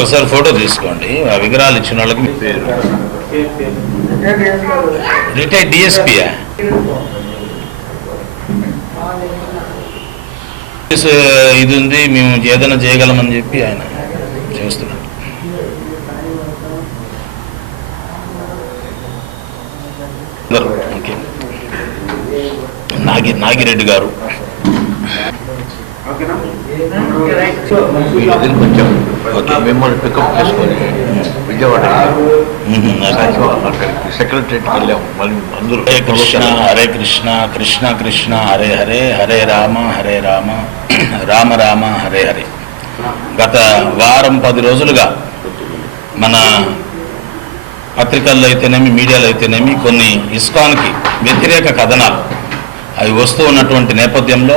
ఒకసారి ఫోటో తీసుకోండి. ఆ విగ్రహాలు ఇచ్చిన వాళ్ళకి మీ పేరు. రిటైర్డ్ డిఎస్పీయా? ఇది ఉంది, మేము ఏదైనా చేయగలమని చెప్పి ఆయన చేస్తున్నాడు. నాగిరెడ్డి గారు మిమ్మల్ని పికప్ చేసుకొని విజయవాడ సెక్రటరీకి వెళ్ళాము. మళ్ళీ అందరూ హరే కృష్ణ హరే కృష్ణ కృష్ణ కృష్ణ హరే హరే హరే రామ రామ రామ హరే హరే. గత వారం 10 రోజులుగా మన పత్రికల్లో అయితేనేమి, మీడియాలో అయితేనేమి కొన్ని ఇస్కాన్కి వ్యతిరేక కథనాలు అవి వస్తూ ఉన్నటువంటి నేపథ్యంలో,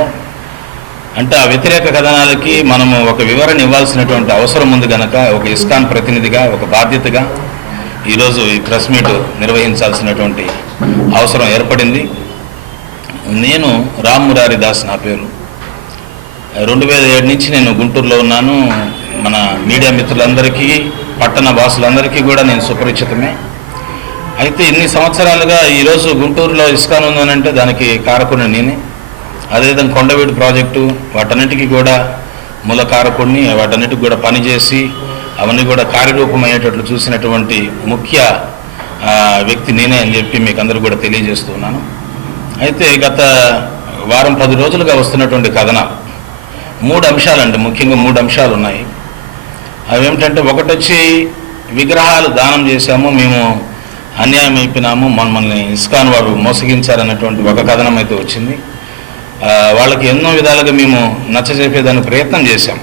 అంటే ఆ వ్యతిరేక కథనాలకి మనము ఒక వివరణ ఇవ్వాల్సినటువంటి అవసరం ఉంది కనుక ఒక ఇస్కాన్ ప్రతినిధిగా, ఒక బాధ్యతగా ఈరోజు ఈ ప్రెస్ మీట్ నిర్వహించాల్సినటువంటి అవసరం ఏర్పడింది. నేను రామ్ మురారి దాస్ నా పేరు. 2007 నుంచి నేను గుంటూరులో ఉన్నాను. మన మీడియా మిత్రులందరికీ, పట్టణ వాసులందరికీ కూడా నేను సుపరిచితమే. అయితే ఇన్ని సంవత్సరాలుగా ఈరోజు గుంటూరులో ఇస్కాన్ ఉందనంటే దానికి కారకుడిని నేనే. అదేవిధంగా కొండవీడు ప్రాజెక్టు వాటన్నిటికీ కూడా మూల కారకుడిని, వాటన్నిటికి కూడా పనిచేసి అవన్నీ కూడా కార్యరూపమయ్యేటట్లు చూసినటువంటి ముఖ్య వ్యక్తి నేనే అని చెప్పి మీకు అందరూ కూడా తెలియజేస్తున్నాను. అయితే గత వారం 10 రోజులుగా వస్తున్నటువంటి కథనాలు 3 అంశాలండి, ముఖ్యంగా 3 అంశాలు ఉన్నాయి. అవి ఏమిటంటే, ఒకటి వచ్చి విగ్రహాలు దానం చేశాము, మేము అన్యాయం అయిపోయినాము, మమ్మల్ని ఇస్కాన్ వారు మోసగించారన్నటువంటి ఒక కథనం అయితే వచ్చింది. వాళ్ళకి ఎన్నో విధాలుగా మేము నచ్చజెప్పేదానికి ప్రయత్నం చేశాం,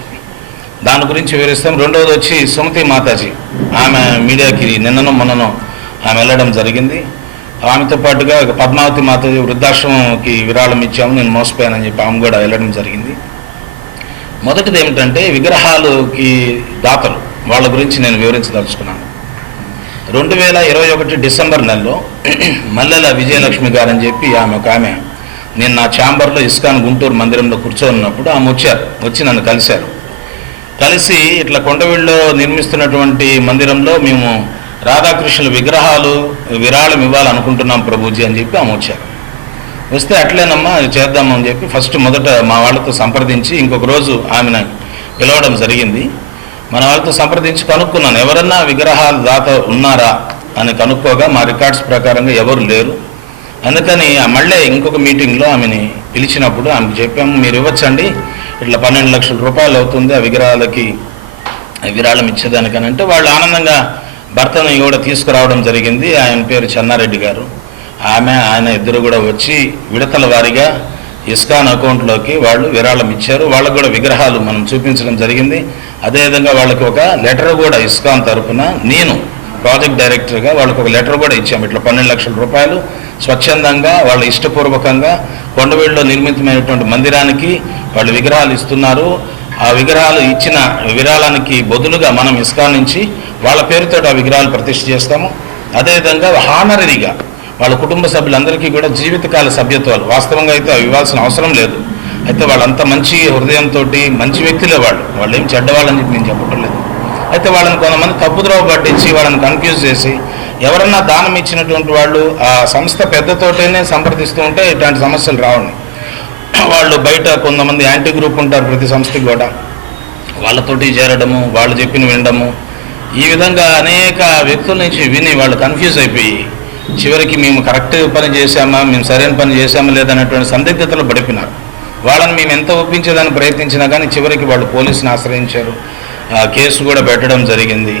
దాని గురించి వివరిస్తాం. రెండవది వచ్చి సుమతి మాతాజీ, ఆమె మీడియాకి నిన్ననో మొన్ననో ఆమె వెళ్ళడం జరిగింది. ఆమెతో పాటుగా పద్మావతి మాతాజీ వృద్ధాశ్రమంకి విరాళం ఇచ్చాము, నేను మోసపోయానని చెప్పి ఆమె కూడా వెళ్ళడం జరిగింది. మొదటిది ఏమిటంటే, విగ్రహాలకి దాతలు వాళ్ళ గురించి నేను వివరించదలుచుకున్నాను. 2021 డిసెంబర్ నెలలో మల్లెల విజయలక్ష్మి గారని చెప్పి ఆమె నేను నా ఛాంబర్లో ఇస్కాన్ గుంటూరు మందిరంలో కూర్చోన్నప్పుడు ఆమె వచ్చి నన్ను కలిసి ఇట్లా కొండవీడులో నిర్మిస్తున్నటువంటి మందిరంలో మేము రాధాకృష్ణుల విగ్రహాలు విరాళం ఇవ్వాలనుకుంటున్నాం ప్రభుజీ అని చెప్పి ఆమె వస్తే అట్లేనమ్మా చేద్దామని చెప్పి మొదట మా వాళ్ళతో సంప్రదించి ఇంకొక రోజు ఆమెను పిలవడం జరిగింది. మన వాళ్ళతో సంప్రదించి కనుక్కున్నాను, ఎవరన్నా విగ్రహాలు దాత ఉన్నారా అని కనుక్కోగా మా రికార్డ్స్ ప్రకారంగా ఎవరు లేరు. అందుకని మళ్ళీ ఇంకొక మీటింగ్లో ఆమెని పిలిచినప్పుడు ఆమెకు చెప్పాము, మీరు ఇవ్వచ్చండి, ఇట్లా 12 లక్షల రూపాయలు అవుతుంది ఆ విగ్రహాలకి విరాళం ఇచ్చేదానికని. అంటే వాళ్ళు ఆనందంగా భర్తను కూడా తీసుకురావడం జరిగింది. ఆయన పేరు చెన్నారెడ్డి గారు, ఆయన ఇద్దరు కూడా వచ్చి విడతల వారీగా ఇస్కాన్ అకౌంట్లోకి వాళ్ళు విరాళం ఇచ్చారు. వాళ్ళకు కూడా విగ్రహాలు మనం చూపించడం జరిగింది. అదేవిధంగా వాళ్ళకి ఒక లెటర్ కూడా ఇస్కాన్ తరఫున నేను ప్రాజెక్ట్ డైరెక్టర్గా వాళ్ళకు ఒక లెటర్ కూడా ఇచ్చాము. ఇట్లా 12 లక్షల రూపాయలు స్వచ్ఛందంగా వాళ్ళు ఇష్టపూర్వకంగా కొండవీడులో నిర్మితమైనటువంటి మందిరానికి వాళ్ళు విగ్రహాలు ఇస్తున్నారు. ఆ విగ్రహాలు ఇచ్చిన విరాళానికి బదులుగా మనం ఇస్కాన్ నుంచి వాళ్ళ పేరుతో ఆ విగ్రహాలు ప్రతిష్ఠ చేస్తాము. అదేవిధంగా హానరీగా వాళ్ళ కుటుంబ సభ్యులందరికీ కూడా జీవితకాల సభ్యత్వాలు, వాస్తవంగా అయితే అవి ఇవ్వాల్సిన అవసరం లేదు. అయితే వాళ్ళంతా మంచి హృదయంతో మంచి వ్యక్తులే, వాళ్ళు ఏం చెడ్డవాళ్ళని చెప్పి నేను చెప్పటం లేదు. అయితే వాళ్ళని కొంతమంది తప్పుద్రోవ పట్టించి వాళ్ళని కన్ఫ్యూజ్ చేసి ఎవరన్నా దానం ఇచ్చినటువంటి వాళ్ళు ఆ సంస్థ పెద్దతోటనే సంప్రదిస్తూ ఉంటే ఇట్లాంటి సమస్యలు రావండి. వాళ్ళు బయట కొంతమంది యాంటీ గ్రూప్ ఉంటారు ప్రతి సంస్థకి కూడా, వాళ్ళతోటి చేరడము, వాళ్ళు చెప్పిన వినడము, ఈ విధంగా అనేక వ్యక్తుల నుంచి విని వాళ్ళు కన్ఫ్యూజ్ అయిపోయి చివరికి మేము కరెక్ట్ పని చేశామా, మేము సరైన పని చేశామా లేదనేటువంటి సందిగ్ధతలు పడిపోయినారు. వాళ్ళని మేము ఎంత ఒప్పించేదానికి ప్రయత్నించినా కానీ చివరికి వాళ్ళు పోలీసుని ఆశ్రయించారు, కేసు కూడా పెట్టడం జరిగింది.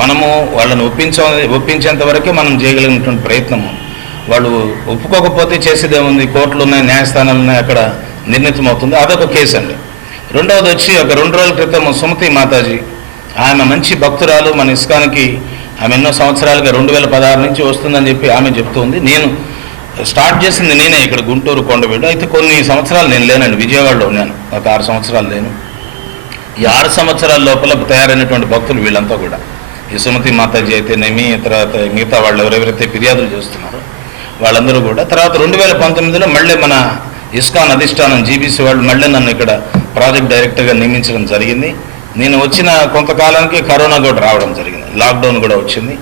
మనము వాళ్ళని ఒప్పించేంత వరకే మనం చేయగలిగినటువంటి ప్రయత్నము. వాళ్ళు ఒప్పుకోకపోతే చేసేదేముంది, కోర్టులు ఉన్నాయి, న్యాయస్థానాలు ఉన్నాయి, అక్కడ నిర్ణీతం అవుతుంది, అదొక కేసు అండి. రెండవది వచ్చి ఒక 2 రోజుల క్రితం సుమతి మాతాజీ, ఆమె మంచి భక్తురాలు, మన ఇస్కాన్కి ఆమె ఎన్నో సంవత్సరాలుగా 2016 నుంచి వస్తుందని చెప్పి ఆమె చెప్తుంది. నేను స్టార్ట్ చేసింది నేనే ఇక్కడ గుంటూరు కొండవీడు. అయితే కొన్ని సంవత్సరాలు నేను లేనండి, విజయవాడలో ఉన్నాను, ఒక 6 సంవత్సరాలు లేను. ఈ 6 సంవత్సరాల లోపల తయారైనటువంటి భక్తులు వీళ్ళంతా కూడా, ఈ సుమతి మాతాజీ అయితేనేమి, తర్వాత మిగతా వాళ్ళు ఎవరెవరైతే ఫిర్యాదులు చేస్తున్నారో వాళ్ళందరూ కూడా. తర్వాత 2019లో మళ్ళీ మన ఇస్కాన్ అధిష్టానం జీబీసీ వాళ్ళు మళ్ళీ నన్ను ఇక్కడ ప్రాజెక్ట్ డైరెక్టర్గా నియమించడం జరిగింది. నేను వచ్చిన కొంతకాలానికి కరోనా కూడా రావడం జరిగింది, లాక్డౌన్ కూడా వచ్చింది.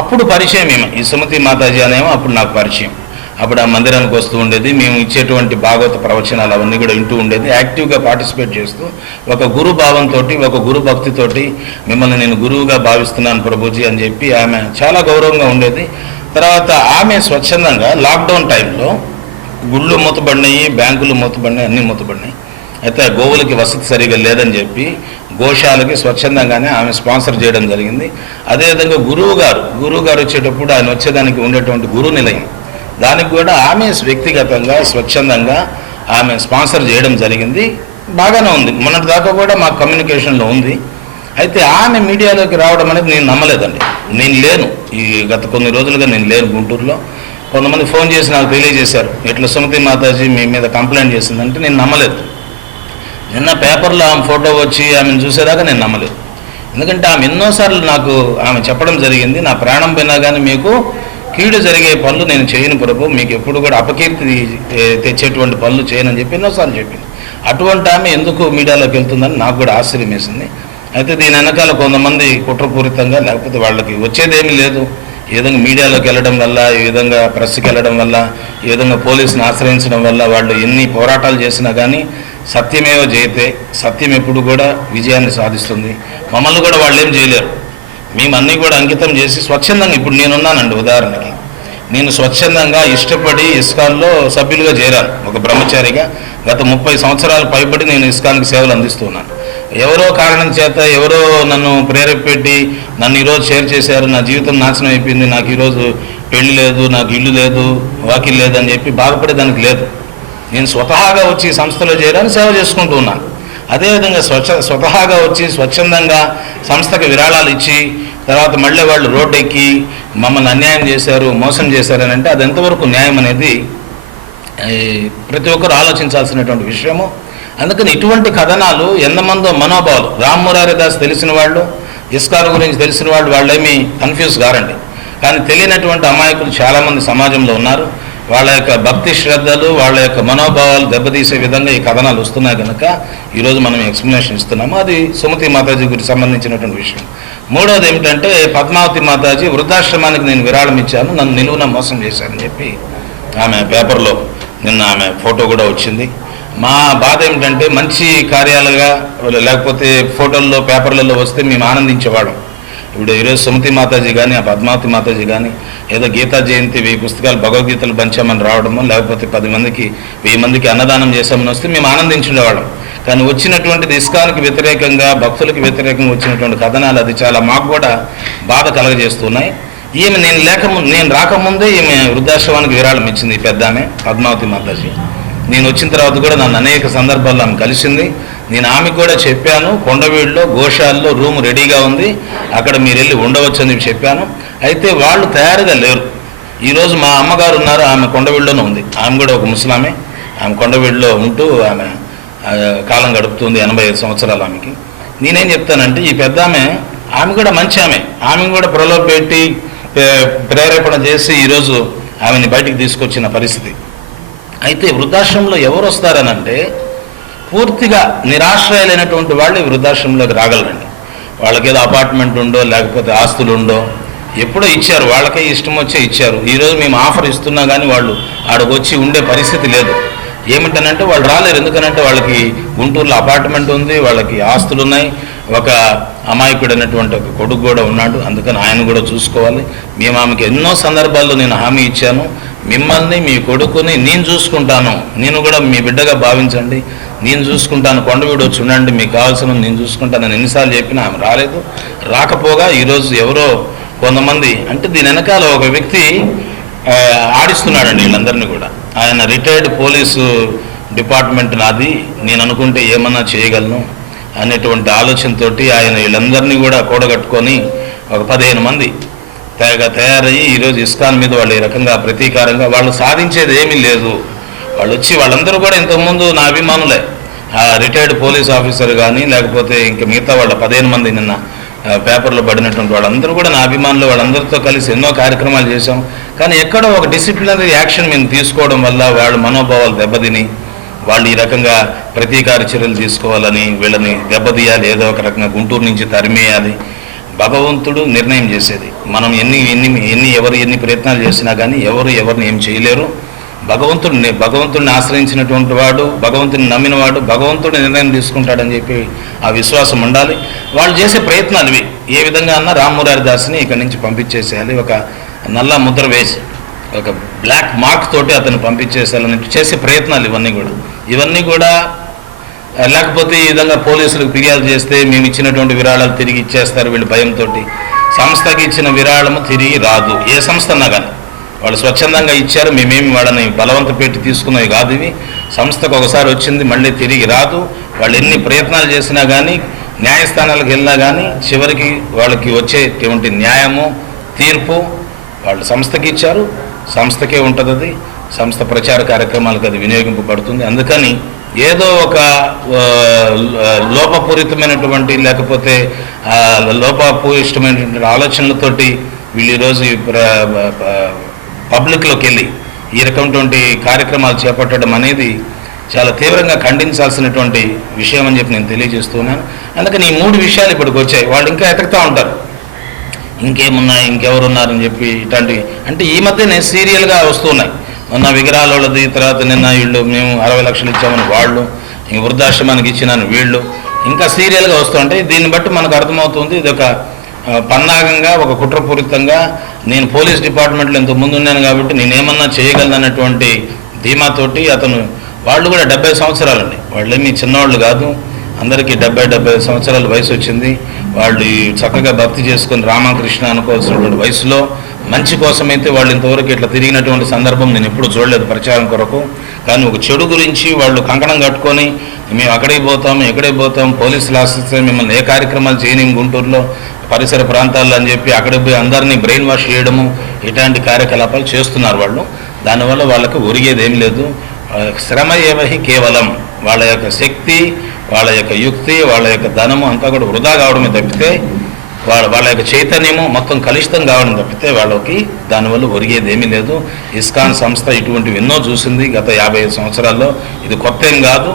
అప్పుడు పరిచయం ఈ సుమతి మాతాజీ అనేమో అప్పుడు నాకు పరిచయం. అప్పుడు ఆ మందిరానికి వస్తూ ఉండేది, మేము ఇచ్చేటువంటి భాగవత ప్రవచనాలు అవన్నీ కూడా వింటూ ఉండేది, యాక్టివ్గా పార్టిసిపేట్ చేస్తూ ఒక గురు భావంతో, ఒక గురు భక్తితోటి మిమ్మల్ని నేను గురువుగా భావిస్తున్నాను ప్రభుజీ అని చెప్పి ఆమె చాలా గౌరవంగా ఉండేది. తర్వాత ఆమె స్వచ్ఛందంగా లాక్డౌన్ టైంలో గుళ్ళు మూతబడినాయి, బ్యాంకులు మూతబడినాయి, అన్నీ మూతబడినాయి. అయితే గోవులకి వసతి సరిగా లేదని చెప్పి గోశాలకి స్వచ్ఛందంగానే ఆమె స్పాన్సర్ చేయడం జరిగింది. అదేవిధంగా గురువు గారు వచ్చేటప్పుడు ఆయన వచ్చేదానికి ఉండేటువంటి గురు నిలయం, దానికి కూడా ఆమె వ్యక్తిగతంగా స్వచ్ఛందంగా ఆమె స్పాన్సర్ చేయడం జరిగింది. బాగానే ఉంది, మొన్నటి దాకా కూడా మా కమ్యూనికేషన్లో ఉంది. అయితే ఆమె మీడియాలోకి రావడం అనేది నేను నమ్మలేదండి. నేను లేను, ఈ గత కొన్ని రోజులుగా నేను లేను గుంటూరులో. కొంతమంది ఫోన్ చేసి నాకు తెలియజేశారు, ఇట్లా సుమతి మాతాజీ మీ మీద కంప్లైంట్ చేసిందంటే నేను నమ్మలేదు. నిన్న పేపర్లో ఆమె ఫోటో వచ్చి ఆమెను చూసేదాకా నేను నమ్మలేదు. ఎందుకంటే ఆమె ఎన్నోసార్లు నాకు ఆమె చెప్పడం జరిగింది, నా ప్రాణం పోయినా కానీ మీకు కీడు జరిగే పనులు నేను చేయను ప్రభు, మీకు ఎప్పుడు కూడా అపకీర్తి తెచ్చేటువంటి పనులు చేయనని చెప్పి ఎన్నోసార్లు చెప్పింది. అటువంటి ఆమె ఎందుకు మీడియాలోకి వెళ్తుందని నాకు కూడా ఆశ్చర్యం వేసింది. అయితే దీని వెనకాల కొంతమంది కుట్రపూరితంగా, లేకపోతే వాళ్ళకి వచ్చేదేమీ లేదు, ఈ విధంగా మీడియాలోకి వెళ్ళడం వల్ల, ఈ విధంగా ప్రెస్కి వెళ్ళడం వల్ల, ఈ విధంగా పోలీసుని ఆశ్రయించడం వల్ల వాళ్ళు ఎన్ని పోరాటాలు చేసినా కానీ సత్యమేవ జయతే, సత్యం ఎప్పుడు కూడా విజయాన్ని సాధిస్తుంది. మమ్మల్ని కూడా వాళ్ళు ఏం చేయలేరు. మేము అన్నీ కూడా అంకితం చేసి స్వచ్ఛందంగా, ఇప్పుడు నేనున్నానండి, ఉదాహరణకి నేను స్వచ్ఛందంగా ఇష్టపడి ఇస్కాన్లో సభ్యులుగా చేరాను, ఒక బ్రహ్మచారిగా. గత 30 సంవత్సరాలు పైబడి నేను ఇస్కాన్కి సేవలు అందిస్తున్నాను. ఎవరో కారణం చేత ఎవరో నన్ను ప్రేరేపెట్టి నన్ను ఈరోజు షేర్ చేశారు, నా జీవితం నాశనం అయిపోయింది, నాకు ఈరోజు పెళ్లి లేదు, నాకు ఇల్లు లేదు, వాకిల్ లేదు అని చెప్పి బాధపడేదానికి లేదు. నేను స్వతహాగా వచ్చి సంస్థలో చేరాను, సేవ చేసుకుంటూ ఉన్నాను. అదేవిధంగా స్వతహాగా వచ్చి స్వచ్ఛందంగా సంస్థకి విరాళాలు ఇచ్చి తర్వాత మళ్ళీ వాళ్ళు రోడ్డు ఎక్కి మమ్మల్ని అన్యాయం చేశారు, మోసం చేశారని అంటే అది ఎంతవరకు న్యాయం అనేది ప్రతి ఒక్కరు ఆలోచించాల్సినటువంటి విషయము. అందుకని ఇటువంటి కథనాలు ఎంతమందో మనోభావాలు, రామ్ మురారి దాస్ తెలిసిన వాళ్ళు, ఇస్కాన్ గురించి తెలిసిన వాళ్ళు, వాళ్ళేమీ కన్ఫ్యూజ్ కారండి. కానీ తెలియనటువంటి అమాయకులు చాలామంది సమాజంలో ఉన్నారు. వాళ్ళ యొక్క భక్తి శ్రద్ధలు, వాళ్ళ యొక్క మనోభావాలు దెబ్బతీసే విధంగా ఈ కథనాలు వస్తున్నాయి కనుక ఈరోజు మనం ఎక్స్ప్లెనేషన్ ఇస్తున్నాము. అది సుమతి మాతాజీ గురించి సంబంధించినటువంటి విషయం. మూడవది ఏమిటంటే పద్మావతి మాతాజీ వృద్ధాశ్రమానికి నేను విరాళం ఇచ్చాను, నన్ను నిలువున మోసం చేశారని చెప్పి ఆమె పేపర్లో నిన్న ఆమె ఫోటో కూడా వచ్చింది. మా బాధ ఏమిటంటే మంచి కార్యాలుగా లేకపోతే ఫోటోల్లో పేపర్లలో వస్తే మేము ఆనందించేవాళ్ళం. ఇప్పుడు ఈరోజు సుమతి మాతాజీ కానీ ఆ పద్మావతి మాతాజీ కానీ ఏదో గీతా జయంతి 1000 పుస్తకాలు భగవద్గీతలు పంచామని రావడమో, లేకపోతే 10 మందికి 1000 మందికి అన్నదానం చేశామని వస్తే మేము ఆనందించుండేవాళ్ళం. కానీ వచ్చినటువంటిది ఇస్కాన్కి వ్యతిరేకంగా, భక్తులకు వ్యతిరేకంగా వచ్చినటువంటి కథనాలు అది చాలా మాకు కూడా బాధ కలగజేస్తున్నాయి. ఈమె నేను రాకముందే ఈమె వృద్ధాశ్రమానికి విరాళం ఇచ్చింది, ఈ పెద్ద ఆమె పద్మావతి మాతాజీ. నేను వచ్చిన తర్వాత కూడా నన్ను అనేక సందర్భాల్లో ఆమె కలిసింది. నేను ఆమెకు కూడా చెప్పాను, కొండవీడులో గోశాలలో రూమ్ రెడీగా ఉంది, అక్కడ మీరు వెళ్ళి ఉండవచ్చు అని చెప్పాను. అయితే వాళ్ళు తయారుగా లేరు. ఈరోజు మా అమ్మగారు ఉన్నారు, ఆమె కొండవీడులోనే ఉంది. ఆమె కూడా ఒక ముసలామె, ఆమె కొండవీడులో ఉంటూ ఆమె కాలం గడుపుతుంది, 85 సంవత్సరాలు ఆమెకి. నేనేం చెప్తానంటే ఈ పెద్ద ఆమె కూడా మంచి ఆమె కూడా ప్రలోభపెట్టి ప్రేరేపణ చేసి ఈరోజు ఆమెని బయటికి తీసుకొచ్చిన పరిస్థితి. అయితే వృద్ధాశ్రమంలో ఎవరు వస్తారనంటే పూర్తిగా నిరాశ్రయాలైనటువంటి వాళ్ళు ఈ వృద్ధాశ్రమంలోకి రాగలరండి. వాళ్ళకి ఏదో అపార్ట్మెంట్ ఉండో లేకపోతే ఆస్తులు ఉండో ఎప్పుడో ఇచ్చారు, వాళ్ళకే ఇష్టం వచ్చే ఇచ్చారు. ఈరోజు మేము ఆఫర్ ఇస్తున్నా కానీ వాళ్ళు ఆడకు వచ్చి ఉండే పరిస్థితి లేదు. ఏమిటనంటే వాళ్ళు రాలేరు. ఎందుకనంటే వాళ్ళకి గుంటూరులో అపార్ట్మెంట్ ఉంది, వాళ్ళకి ఆస్తులు ఉన్నాయి, ఒక అమాయకుడైనటువంటి ఒక కొడుకు కూడా ఉన్నాడు. అందుకని ఆయన కూడా చూసుకోవాలి. మేము ఆమెకి ఎన్నో సందర్భాల్లో నేను హామీ ఇచ్చాను, మిమ్మల్ని మీ కొడుకుని నేను చూసుకుంటాను, నేను కూడా మీ బిడ్డగా భావించండి, నేను చూసుకుంటాను, కొండవీడు వచ్చి ఉండండి, మీకు కావాల్సిన నేను చూసుకుంటాను అని ఎన్నిసార్లు చెప్పినా ఆమె రాలేదు. రాకపోగా ఈరోజు ఎవరో కొంతమంది, అంటే దీని వెనకాల ఒక వ్యక్తి ఆడిస్తున్నాడండి వీళ్ళందరినీ కూడా. ఆయన రిటైర్డ్ పోలీసు డిపార్ట్మెంట్ నాది, నేను అనుకుంటే ఏమన్నా చేయగలను అనేటువంటి ఆలోచనతో ఆయన వీళ్ళందరినీ కూడా కూడగట్టుకొని ఒక 15 మంది తయారయ్యి ఈరోజు ఇస్కాన్ మీద వాళ్ళు ఈ రకంగా ప్రతీకారంగా వాళ్ళు సాధించేది ఏమీ లేదు. వాళ్ళు వచ్చి వాళ్ళందరూ కూడా ఇంతకుముందు నా అభిమానులే, రిటైర్డ్ పోలీస్ ఆఫీసర్ కానీ లేకపోతే ఇంకా మిగతా వాళ్ళ 15 మంది నిన్న పేపర్లో పడినటువంటి వాళ్ళందరూ కూడా నా అభిమానులు, వాళ్ళందరితో కలిసి ఎన్నో కార్యక్రమాలు చేశాం. కానీ ఎక్కడో ఒక డిసిప్లినరీ యాక్షన్ మేము తీసుకోవడం వల్ల వాళ్ళ మనోభావాలు దెబ్బతిని వాళ్ళు ఈ రకంగా ప్రతీకార చర్యలు తీసుకోవాలని, వీళ్ళని దెబ్బతీయాలి, ఏదో ఒక రకంగా గుంటూరు నుంచి తరిమేయాలి. భగవంతుడు నిర్ణయం చేసేది. మనం ఎన్ని ప్రయత్నాలు చేసినా కానీ ఎవరిని ఏం చేయలేరు. భగవంతుడిని ఆశ్రయించినటువంటి వాడు, భగవంతుని నమ్మినవాడు భగవంతుడి నిర్ణయం తీసుకుంటాడని చెప్పి ఆ విశ్వాసం ఉండాలి. వాళ్ళు చేసే ప్రయత్నాలు ఇవి. ఏ విధంగా అన్నా రామ్మూరారి దాస్ని ఇక్కడి నుంచి పంపించేసేయాలి, ఒక నల్ల ముద్ర వేసి ఒక బ్లాక్ మార్క్ తోటి అతను పంపించేసేయాలని చేసే ప్రయత్నాలు ఇవన్నీ కూడా లేకపోతే ఈ విధంగా పోలీసులకు ఫిర్యాదు చేస్తే మేము ఇచ్చినటువంటి విరాళాలు తిరిగి ఇచ్చేస్తారు వీళ్ళు భయంతో. సంస్థకి ఇచ్చిన విరాళము తిరిగి రాదు. ఏ సంస్థ అన్నా కానీ వాళ్ళు స్వచ్ఛందంగా ఇచ్చారు, మేమేమి వాళ్ళని బలవంత పెట్టి తీసుకున్నవి కాదు. ఇవి సంస్థకు ఒకసారి వచ్చింది, మళ్ళీ తిరిగి రాదు. వాళ్ళు ఎన్ని ప్రయత్నాలు చేసినా కానీ, న్యాయస్థానాలకు వెళ్ళినా కానీ చివరికి వాళ్ళకి వచ్చేటువంటి న్యాయము, తీర్పు వాళ్ళు సంస్థకి ఇచ్చారు, సంస్థకే ఉంటుంది. అది సంస్థ ప్రచార కార్యక్రమాలకు అది వినియోగింపబడుతుంది. అందుకని ఏదో ఒక లోపపూరితమైనటువంటి లేకపోతే లోపభూయిష్టమైనటువంటి ఆలోచనలతోటి వీళ్ళు ఈరోజు పబ్లిక్లోకి వెళ్ళి ఈ రకమైనటువంటి కార్యక్రమాలు చేపట్టడం అనేది చాలా తీవ్రంగా ఖండించాల్సినటువంటి విషయం అని చెప్పి నేను తెలియజేస్తున్నాను. అందుకని ఈ 3 విషయాలు ఇప్పటికి వచ్చాయి. వాళ్ళు ఇంకా ఎతకుతూ ఉంటారు, ఇంకేమున్నాయి, ఇంకెవరున్నారని చెప్పి. ఇట్లాంటివి అంటే ఈ మధ్యనే సీరియల్గా వస్తున్నాయి. మొన్న విగ్రహాల వాళ్ళది, తర్వాత నిన్న వీళ్ళు మేము 60 లక్షలు ఇచ్చామని వాళ్ళు, ఇంక వృద్ధాశ్రమానికి ఇచ్చినాను వీళ్ళు, ఇంకా సీరియల్గా వస్తుంటాయి. దీన్ని బట్టి మనకు అర్థమవుతుంది ఇది ఒక పన్నాగంగా, ఒక కుట్రపూరితంగా. నేను పోలీస్ డిపార్ట్మెంట్లో ఇంత ముందు ఉన్నాను కాబట్టి నేనేమన్నా చేయగలనన్నటువంటి ధీమాతోటి వాళ్ళు కూడా 70 సంవత్సరాలండి, వాళ్ళేమీ చిన్నవాళ్ళు కాదు. అందరికీ 70 సంవత్సరాల వయసు వచ్చింది. వాళ్ళు చక్కగా భక్తి చేసుకుని రామకృష్ణ అనుకోవాల్సినటువంటి వయసులో మంచి కోసమైతే వాళ్ళు ఇంతవరకు ఇట్లా తిరిగినటువంటి సందర్భం నేను ఎప్పుడు చూడలేదు ప్రచారం కొరకు. కానీ ఒక చెడు గురించి వాళ్ళు కంకణం కట్టుకొని మేము అక్కడికి పోతాం, పోలీసులు ఆశిస్తే మిమ్మల్ని ఏ కార్యక్రమాలు చేయలేము గుంటూరులో పరిసర ప్రాంతాల్లో అని చెప్పి అక్కడికి పోయి అందరినీ బ్రెయిన్ వాష్ చేయడము, ఇట్లాంటి కార్యకలాపాలు చేస్తున్నారు వాళ్ళు. దానివల్ల వాళ్ళకి ఒరిగేది ఏం లేదు. శ్రమ ఏవహి కేవలం వాళ్ళ యొక్క శక్తి, వాళ్ళ యొక్క యుక్తి, వాళ్ళ యొక్క ధనము అంతా కూడా వృధా కావడమే తప్పితే, వాళ్ళ యొక్క చైతన్యము మొత్తం కలుషితం కావడం తప్పితే వాళ్ళకి దానివల్ల ఒరిగేది ఏమీ లేదు. ఇస్కాన్ సంస్థ ఇటువంటివి ఎన్నో చూసింది గత 55 సంవత్సరాల్లో. ఇది కొత్త ఏం కాదు.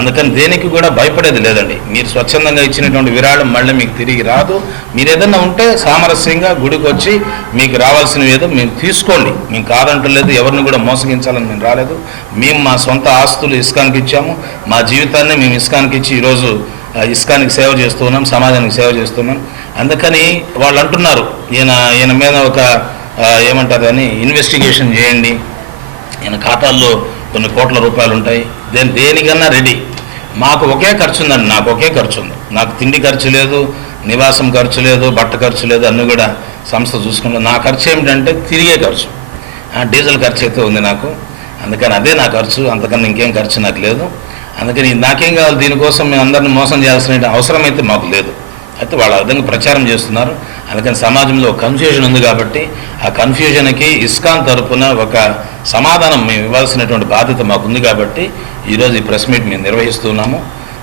అందుకని దేనికి కూడా భయపడేది లేదండి. మీరు స్వచ్ఛందంగా ఇచ్చినటువంటి విరాళం మళ్ళీ మీకు తిరిగి రాదు. మీరు ఏదన్నా ఉంటే సామరస్యంగా గుడికి వచ్చి మీకు రావాల్సినవి ఏదో మీరు తీసుకోండి. మేము కాదంటలేదు, ఎవరిని కూడా మోసగించాలని మేము రాలేదు. మేము మా సొంత ఆస్తులు ఇస్కాన్కి ఇచ్చాము, మా జీవితాన్ని మేము ఇస్కాన్కి ఇచ్చి ఈరోజు ఇస్కాన్కి సేవ చేస్తున్నాం, సమాజానికి సేవ చేస్తున్నాం. అందుకని వాళ్ళు అంటున్నారు ఈయన మీద ఒక ఏమంటారు అని ఇన్వెస్టిగేషన్ చేయండి, ఈయన ఖాతాల్లో కొన్ని కోట్ల రూపాయలు ఉంటాయి, దేనికన్నా రెడీ. మాకు ఒకే ఖర్చు ఉందండి, నాకు ఒకే ఖర్చు ఉంది. నాకు తిండి ఖర్చు లేదు, నివాసం ఖర్చు లేదు, బట్ట ఖర్చు లేదు, అన్నీ కూడా సంస్థ చూసుకుంటాం. నా ఖర్చు ఏమిటంటే తిరిగే ఖర్చు, డీజిల్ ఖర్చు అయితే ఉంది నాకు. అందుకని అదే నా ఖర్చు, అంతకన్నా ఇంకేం ఖర్చు నాకు లేదు. అందుకని నాకేం కావాలి, దీనికోసం మేము అందరిని మోసం చేయాల్సిన అవసరం అయితే మాకు లేదు. అయితే వాళ్ళ విధంగా ప్రచారం చేస్తున్నారు. అందుకని సమాజంలో కన్ఫ్యూజన్ ఉంది కాబట్టి ఆ కన్ఫ్యూజన్కి ఇస్కాన్ తరపున ఒక సమాధానం మేము ఇవ్వాల్సినటువంటి బాధ్యత మాకుంది కాబట్టి ఈరోజు ఈ ప్రెస్ మీట్ మేము నిర్వహిస్తున్నాము.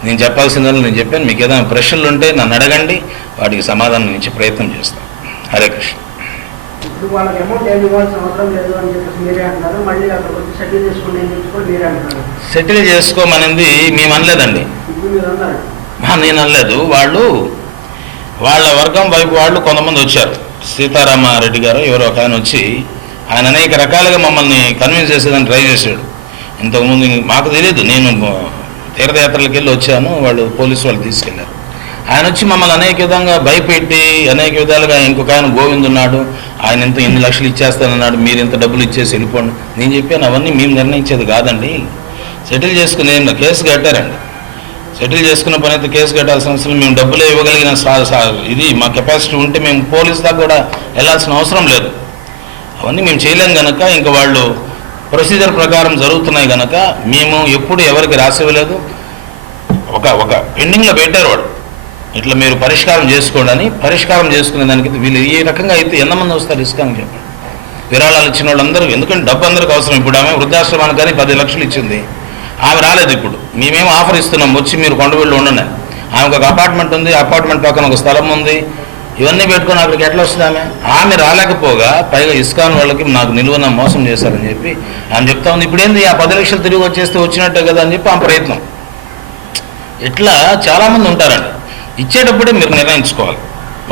నేను చెప్పాల్సిందని నేను చెప్పాను. మీకు ఏదైనా ప్రశ్నలు ఉంటే నన్ను అడగండి, వాటికి సమాధానం ఇచ్చే ప్రయత్నం చేస్తాం. హరే కృష్ణ. ఇప్పుడు వాళ్ళకి అమౌంట్ ఏమి ఇవ్వాల్సిన అవసరం లేదు అని చెప్పేసి మీరే అంటున్నారు. మళ్ళీ అక్కడ వచ్చి సెటిల్ చేసుకుని మీరే అంటున్నారు. సెటిల్ చేసుకోమనింది మేము అనలేదండి. ఇప్పుడు మీరు అన్నారు. నేను అనలేదు. వాళ్ళ వర్గం వైపు వాళ్ళు కొంతమంది వచ్చారు. సీతారామారెడ్డి గారు ఎవరో ఒక ఆయన వచ్చి ఆయన అనేక రకాలుగా మమ్మల్ని కన్విన్స్ చేసేదని ట్రై చేశాడు. ఇంతకుముందు మాకు తెలియదు, నేను తీర్థయాత్రలకు వెళ్ళి వచ్చాను, పోలీసు వాళ్ళు తీసుకెళ్లారు. ఆయన వచ్చి మమ్మల్ని అనేక విధంగా భయపెట్టి అనేక విధాలుగా ఇంకొక ఆయన గోవింద్ ఉన్నాడు, ఆయన ఇన్ని లక్షలు ఇచ్చేస్తానన్నాడు, మీరు ఇంత డబ్బులు ఇచ్చేసి వెళ్ళిపోండి. నేను చెప్పాను అవన్నీ మేము నిర్ణయించేది కాదండి, సెటిల్ చేసుకుని కేసు కట్టారండి. సెటిల్ చేసుకున్న పని అయితే కేసు కట్టాల్సిన అవసరం, మేము డబ్బులే ఇవ్వగలిగిన ఇది మా కెపాసిటీ ఉంటే మేము పోలీస్ దాకా కూడా వెళ్ళాల్సిన అవసరం లేదు. అవన్నీ మేము చేయలేం కనుక ఇంకా వాళ్ళు ప్రొసీజర్ ప్రకారం జరుగుతున్నాయి కనుక మేము ఎప్పుడు ఎవరికి రాసివ్వలేదు. ఒక పెండింగ్లో పెట్టారు వాడు, ఇట్లా మీరు పరిష్కారం చేసుకోండి అని. పరిష్కారం చేసుకునే దానికి వీళ్ళు ఈ రకంగా అయితే ఎంతమంది వస్తారు ఇస్కాన్కి చెప్పండి. విరాళాలు ఇచ్చిన వాళ్ళందరూ, ఎందుకంటే డబ్బు అందరికీ అవసరం. ఇప్పుడు ఆమె వృద్ధాశ్రమానికి కానీ 10 లక్షలు ఇచ్చింది, ఆమె రాలేదు. ఇప్పుడు మేమేమో ఆఫర్ ఇస్తున్నాం, వచ్చి మీరు కొండవీళ్ళు ఉండండి. ఆమెకు ఒక అపార్ట్మెంట్ ఉంది, అపార్ట్మెంట్ పక్కన ఒక స్థలం ఉంది, ఇవన్నీ పెట్టుకొని అక్కడికి ఎట్లా వస్తుంది ఆమె రాలేకపోగా పైగా ఇస్కాన్ వాళ్ళకి నాకు నిలువన మోసం చేశారని చెప్పి ఆమె చెప్తా ఉంది. ఇప్పుడు ఏంది ఆ 10 లక్షలు తిరిగి వచ్చేస్తే వచ్చినట్టే కదా అని చెప్పి ఆమె ప్రయత్నం. ఇట్లా చాలామంది ఉంటారండి. ఇచ్చేటప్పుడే మీరు నిర్ణయించుకోవాలి.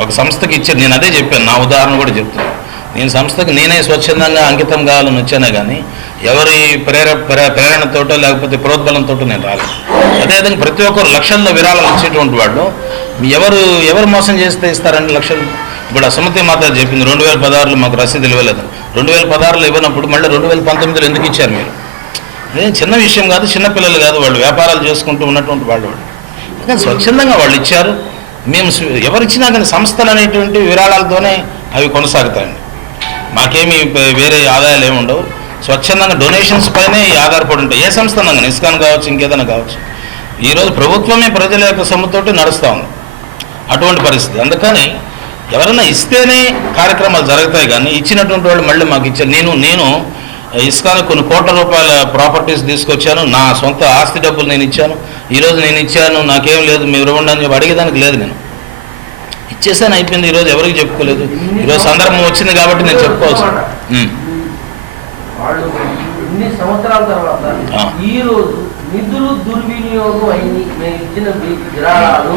ఒక సంస్థకి ఇచ్చారు, నేను అదే చెప్పాను, నా ఉదాహరణ కూడా చెప్తున్నాను. నేను సంస్థకి నేనే స్వచ్ఛందంగా అంకితం కావాలని వచ్చానే కానీ ఎవరి ప్రేరణతోటో లేకపోతే ప్రోద్బలంతో నేను రాలేదు. అదేవిధంగా ప్రతి ఒక్కరు లక్షల్లో విరాళాలు ఇచ్చేటువంటి వాళ్ళు ఎవరు మోసం చేస్తే ఇస్తారండి లక్షలు? ఇప్పుడు సుమతి మాత చెప్పింది 2016లో మాకు రసీదులు ఇవ్వలేదు. 2016లో ఇవ్వనప్పుడు మళ్ళీ 2019లో ఎందుకు ఇచ్చారు మీరు? అదే చిన్న విషయం కాదు, చిన్నపిల్లలు కాదు, వాళ్ళు వ్యాపారాలు చేసుకుంటూ ఉన్నటువంటి వాళ్ళు. కానీ స్వచ్ఛందంగా వాళ్ళు ఇచ్చారు. మేము ఎవరిచ్చినా కానీ సంస్థలు అనేటువంటి విరాళాలతోనే అవి కొనసాగుతాయండి. మాకేమీ వేరే ఆదాయాలు ఏమి ఉండవు. స్వచ్ఛందంగా డొనేషన్స్ పైనే ఆధారపడి ఉంటాయి. ఏ సంస్థ అన్నా ఇస్కాన్ కావచ్చు, ఇంకేదైనా కావచ్చు. ఈరోజు ప్రభుత్వమే ప్రజల యొక్క సొమ్ముతోటి నడుస్తూ ఉంది అటువంటి పరిస్థితి. అందుకని ఎవరైనా ఇస్తేనే కార్యక్రమాలు జరుగుతాయి కానీ ఇచ్చినటువంటి వాళ్ళు మళ్ళీ మాకు ఇచ్చారు. నేను ఇస్కాన్ కొన్ని కోట్ల రూపాయల ప్రాపర్టీస్ తీసుకొచ్చాను, నా సొంత ఆస్తి డబ్బులు నేను ఇచ్చాను, ఈరోజు నేను ఇచ్చాను, నాకేం లేదు మీరు ఇవ్వండి అని చెప్పి అడిగేదానికి లేదు. నేను ఇచ్చేసాను, అయిపోయింది. ఈరోజు ఎవరికి చెప్పుకోలేదు. ఈరోజు సందర్భం వచ్చింది కాబట్టి నేను చెప్పుకోవచ్చు. ఇన్ని సంవత్సరాల తర్వాత ఈ రోజు నిధులు దుర్వినియోగం అయింది, మేము ఇచ్చిన విరాళాలు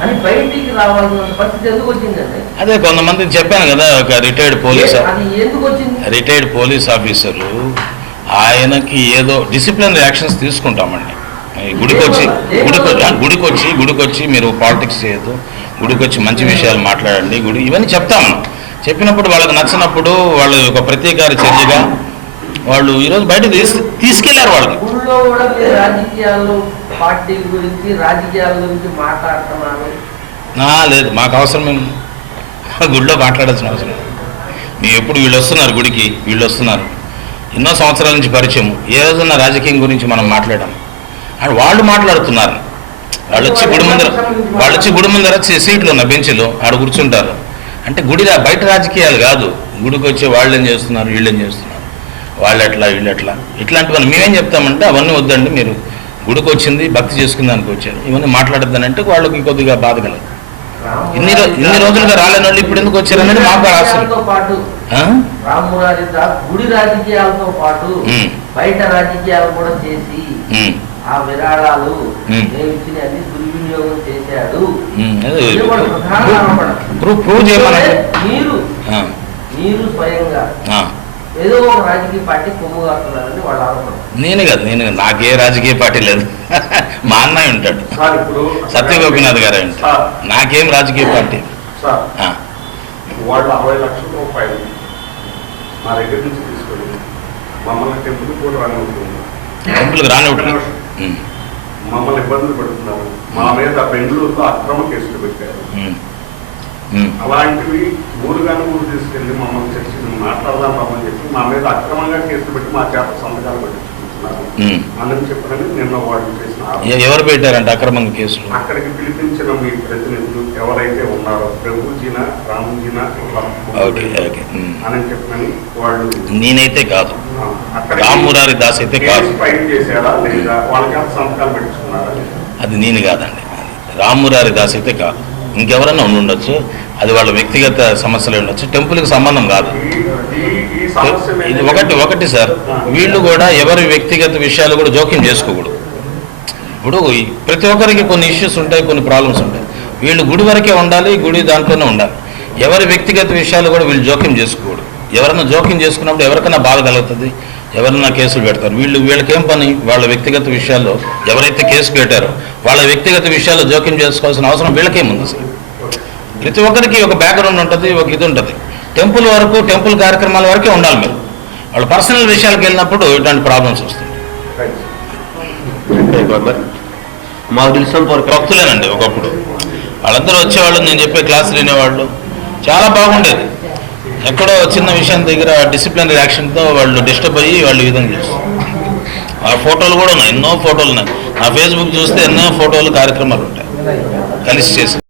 అని బయటికి రావాల్సిన పరిస్థితి ఎందుకు వచ్చిందండి? అదే కొంతమంది చెప్పాను కదా, ఒక రిటైర్డ్ పోలీస్ ఆఫీసరు ఆయనకి ఏదో డిసిప్లినరీ యాక్షన్స్ తీసుకుంటామండి. గుడికి వచ్చి మీరు పాలిటిక్స్ చేయొద్దు, గుడికి వచ్చి మంచి విషయాలు మాట్లాడండి, ఇవన్నీ చెప్తాము. చెప్పినప్పుడు వాళ్ళకి నచ్చినప్పుడు వాళ్ళు ఒక ప్రతీకార చర్యగా వాళ్ళు ఈరోజు బయట తీసుకెళ్లారు. వాళ్ళకి ఊళ్ళో కూడా రాజకీయాలు పార్టీ గురించి రాజకీయాల గురించి మాట్లాడుతున్నారు. లేదు, మాకు అవసరం మేము గుడిలో మాట్లాడాల్సిన అవసరం. మేము ఎప్పుడు వీళ్ళు వస్తున్నారు ఎన్నో సంవత్సరాల నుంచి పరిచయం. ఏ రోజున్న రాజకీయం గురించి మనం మాట్లాడాం అని వాళ్ళు మాట్లాడుతున్నారు. వాళ్ళు వచ్చి గుడి ముందర సీట్లు ఉన్న బెంచ్లు ఆడ కూర్చుంటారు. అంటే బయట రాజకీయాలు కాదు, గుడికి వచ్చి వాళ్ళు ఏం చేస్తున్నారు, వీళ్ళు ఏం చేస్తున్నారు, వాళ్ళెట్లా వీళ్ళెట్లా ఇట్లాంటివన్నీ మేమేం చెప్తామంటే అవన్నీ వద్దండి, మీరు గుడికి వచ్చింది భక్తి చేసుకుందానికి వచ్చారు, ఇవన్నీ మాట్లాడద్దానంటే వాళ్ళకి కొద్దిగా బాధ కలదు. ఇన్ని రోజులుగా రాలేని వాళ్ళు ఇప్పుడు ఎందుకు వచ్చారనేది మాకు గుడి రాజకీయాలతో పాటు బయట రాజకీయాలు కూడా చేసి ఆ విరాళాలు ఇచ్చినన్ని దుర్వినియోగం చేశాడు. మీరు స్వయంగా ఏదో ఒక రాజకీయ పార్టీ కొమ్ము కాస్తున్నారని వాళ్ళ ఆరోపణ. నేను కాదు, నాకే రాజకీయ పార్టీ లేదు. మా అన్నయ్య ఉంటాడు, సత్యగోపినాథ్ గారే ఉంటాడు. నాకేం రాజకీయ పార్టీ. వాళ్ళు 60 లక్షల రూపాయలు మా దగ్గర నుంచి తీసుకొని మమ్మల్ని టెంపుల్కి రానివ్వట్లేదు, మమ్మల్ని ఇబ్బందులు పెడుతున్నారు. మా మీద బెంగళూరులో అక్రమ కేసులు పెట్టారు. అలాంటివి ఊరు తీసుకెళ్ళి మమ్మల్ని చర్చి మాట్లాడదాం రమ్మని చెప్పి మా మీద అక్రమంగా కేసులు పెట్టి మా చేత సంతకాలు పెట్టించుకుంటున్నారు అని చెప్పని నిన్న వాళ్ళు చేసిన. ఎవరు పెట్టారంటే అక్రమంగా కేసులు? అక్కడికి పిలిపించిన మీ ప్రతినిధులు ఎవరైతే ఉన్నారో ప్రభుజీనా రాముజీనా అని చెప్పని వాళ్ళు. నేనైతే కాదు, రామ్మూరారి దాస్ అయితే కాదు. ఫైల్ చేశారా లేదా వాళ్ళకి సంతకాలు పెట్టించుకున్నారా? అది నేను కాదండి, రామ్మూరారి దాస్ అయితే కాదు. ఇంకెవరైనా ఉండొచ్చు, అది వాళ్ళ వ్యక్తిగత సమస్యలు ఉండొచ్చు, టెంపుల్కి సంబంధం కాదు. ఇది ఒకటి సార్, వీళ్ళు కూడా ఎవరి వ్యక్తిగత విషయాలు కూడా జోక్యం చేసుకోకూడదు. ఇప్పుడు ప్రతి ఒక్కరికి కొన్ని ఇష్యూస్ ఉంటాయి, కొన్ని ప్రాబ్లమ్స్ ఉంటాయి. వీళ్ళు గుడి వరకే ఉండాలి, గుడి దాంట్లోనే ఉండాలి. ఎవరి వ్యక్తిగత విషయాలు కూడా వీళ్ళు జోక్యం చేసుకోకూడదు. ఎవరైనా జోక్యం చేసుకున్నప్పుడు ఎవరికైనా బాధ కలుగుతుంది, ఎవరైనా కేసులు పెడతారు. వీళ్ళకేం పని? వాళ్ళ వ్యక్తిగత విషయాల్లో ఎవరైతే కేసు పెట్టారో వాళ్ళ వ్యక్తిగత విషయాల్లో జోక్యం చేసుకోవాల్సిన అవసరం వీళ్ళకేముంది అసలు? ప్రతి ఒక్కరికి ఒక బ్యాక్గ్రౌండ్ ఉంటుంది, ఒక ఇది ఉంటుంది. టెంపుల్ వరకు, టెంపుల్ కార్యక్రమాల వరకే ఉండాలి. మీరు వాళ్ళ పర్సనల్ విషయాలకు వెళ్ళినప్పుడు ఇట్లాంటి ప్రాబ్లమ్స్ వస్తాయి. మాకు తెలిసినంత వరకు భక్తులేనండి. ఒకప్పుడు వాళ్ళందరూ వచ్చేవాళ్ళు, నేను చెప్పే క్లాసులు వినేవాళ్ళు, చాలా బాగుండేది. ఎక్కడో చిన్న విషయం దగ్గర డిసిప్లినరీ యాక్షన్తో వాళ్ళు డిస్టర్బ్ అయ్యి వాళ్ళు ఈ విధంగా చేస్తారు. ఆ ఫోటోలు కూడా ఉన్నాయి, ఎన్నో ఫోటోలు ఉన్నాయి. నా ఫేస్బుక్ చూస్తే ఎన్నో ఫోటోలు కార్యక్రమాలు ఉంటాయి కలిసి చేసి.